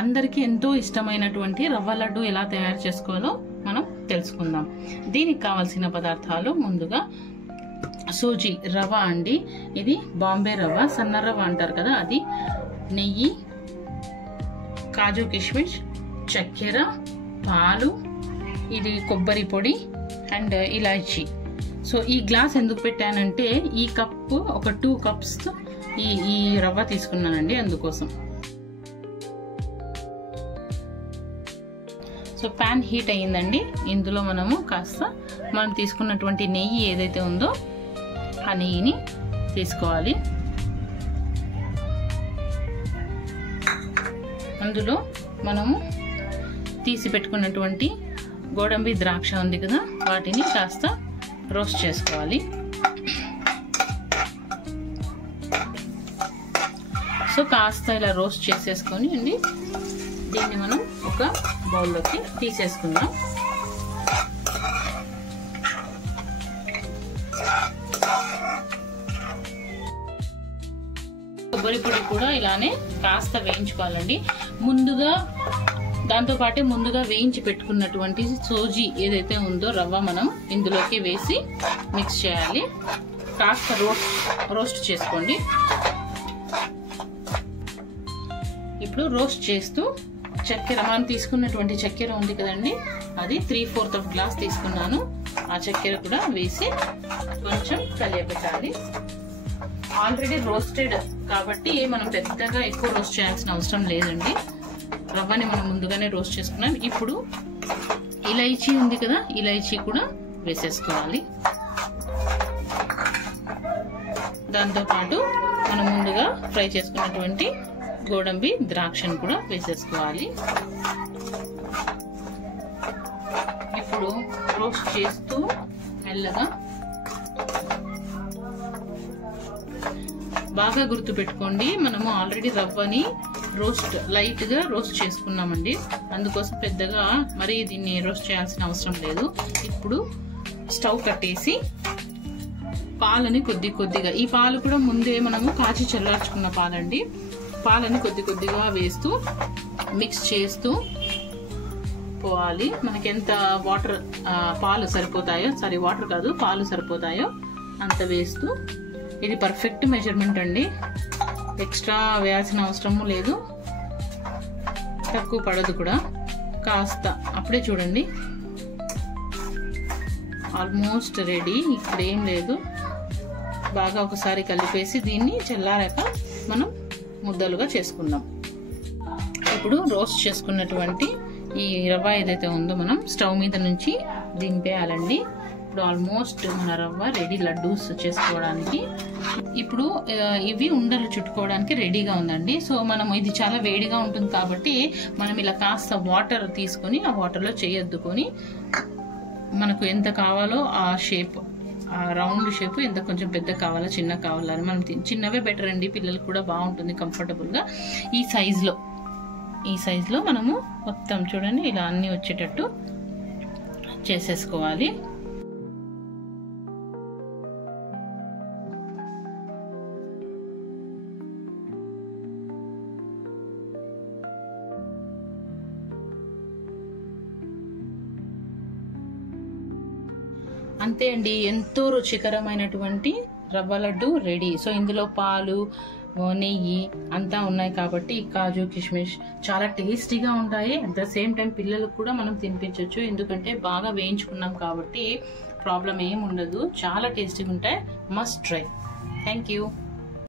అందరికీ ఎంతో ఇష్టమైనటువంటి రవ్వ లడ్డు ఎలా తయారు చేసుకోవాలో మనం తెలుసుకుందాం. దీనికి కావాల్సిన పదార్థాలు ముందుగా సూజీ రవ్వ అండి, ఇది బాంబే రవ్వ, సన్న రవ్వ అంటారు కదా అది, నెయ్యి, కాజు కిస్మిస్, చక్కెర, పాలు, ఇది కొబ్బరి పొడి అండ్ ఇలాచీ. సో ఈ గ్లాస్ ఎందుకు పెట్టానంటే ఈ కప్పు ఒక 2 కప్స్ ఈ రవ్వ తీసుకున్నానండి, అందుకోసం. సో ప్యాన్ హీట్ అయ్యిందండి, ఇందులో మనం తీసుకున్నటువంటి నెయ్యి ఏదైతే ఉందో ఆ నెయ్యిని తీసుకోవాలి. అందులో మనము తీసి పెట్టుకున్నటువంటి గోడంబి ద్రాక్ష ఉంది కదా, వాటిని కాస్త రోస్ట్ చేసుకోవాలి. సో కాస్త ఇలా రోస్ట్ చేసేసుకొని అండి దీన్ని మనం ఒక బౌల్లోకి తీసేసుకుందాం. కొబ్బరి పొడి కూడా ఇలానే కాస్త వేయించుకోవాలండి. దాంతోపాటే ముందుగా వేయించి పెట్టుకున్నటువంటి సూజీ ఏదైతే ఉందో రవ్వ మనం ఇందులోకి వేసి మిక్స్ చేయాలి. కాస్త రోస్ట్ చేసుకోండి. ఇప్పుడు రోస్ట్ చేస్తూ చక్కెర, మనం తీసుకున్నటువంటి చక్కెర ఉంది కదండి, అది 3/4 గ్లాస్ తీసుకున్నాను. ఆ చక్కెర కూడా వేసి కొంచెం కలియబెట్టాలి. ఆల్రెడీ రోస్టెడ్ కాబట్టి మనం పెద్దగా ఎక్కువ రోస్ట్ చేయాల్సిన అవసరం లేదండి. రవ్వని మనం ముందుగానే రోస్ట్ చేసుకున్నాం. ఇప్పుడు ఇలైచీ ఉంది కదా, ఇలైచీ కూడా వేసేసుకోవాలి. దాంతోపాటు మనం ముందుగా ఫ్రై చేసుకున్నటువంటి గోడంబి ద్రాక్షను కూడా వేసేసుకోవాలి. ఇప్పుడు రోస్ట్ చేస్తూ మెల్లగా బాగా గుర్తు పెట్టుకోండి, మనము ఆల్రెడీ రవ్వని లైట్ గా రోస్ట్ చేసుకున్నామండి, అందుకోసం పెద్దగా మరి దీన్ని రోస్ట్ చేయాల్సిన అవసరం లేదు. ఇప్పుడు స్టవ్ కట్టేసి పాలని కొద్దిగా, ఈ పాలు కూడా ముందే మనము కాచి చల్లార్చుకున్న పాలండి, పాలని కొద్దిగా వేస్తూ మిక్స్ చేస్తూ పోవాలి. మనకి ఎంత పాలు సరిపోతాయో, పాలు సరిపోతాయో అంత వేస్తూ, ఇది పర్ఫెక్ట్ మెజర్మెంట్ అండి, ఎక్స్ట్రా వేయాల్సిన అవసరము లేదు, తక్కువ పడదు కూడా. కాస్త అప్పుడే చూడండి ఆల్మోస్ట్ రెడీ. ఇప్పుడు ఏం లేదు, బాగా ఒకసారి కలిపేసి దీన్ని చల్లారాక మనం ముద్దలుగా చేసుకుందాం. ఇప్పుడు రోస్ట్ చేసుకున్నటువంటి ఈ రవ్వ ఏదైతే ఉందో మనం స్టవ్ మీద నుంచి దింపేయాలండి. ఇప్పుడు ఆల్మోస్ట్ మన రవ్వ రెడీ లడ్డూస్ చేసుకోవడానికి. ఇప్పుడు ఇవి ఉండలు చుట్టుకోవడానికి రెడీగా ఉందండి. సో మనం ఇది చాలా వేడిగా ఉంటుంది కాబట్టి మనం ఇలా కాస్త వాటర్ తీసుకొని ఆ వాటర్లో చేయొద్దుకొని మనకు ఎంత కావాలో ఆ షేప్, ఆ రౌండ్ షేప్ ఎంత కొంచెం పెద్ద కావాలా చిన్న కావాలని మనం చిన్నవే బెటర్ అండి, పిల్లలకు కూడా బాగుంటుంది కంఫర్టబుల్గా. ఈ సైజులో మనము మొత్తం చూడండి ఇలా అన్ని వచ్చేటట్టు చేసేసుకోవాలి. అంతే అండి, ఎంతో రుచికరమైనటువంటి రవ్వ లడ్డు రెడీ. సో ఇందులో పాలు, నెయ్యి అంతా ఉన్నాయి కాబట్టి కాజు కిస్మిస్ చాలా టేస్టీగా ఉంటాయి. అట్ ద సేమ్ టైం పిల్లలకు కూడా మనం తినిపించవచ్చు, ఎందుకంటే బాగా వేయించుకున్నాం కాబట్టి ప్రాబ్లం ఏమి ఉండదు. చాలా టేస్టీగా ఉంటాయి, మస్ట్ ట్రై. Thank you.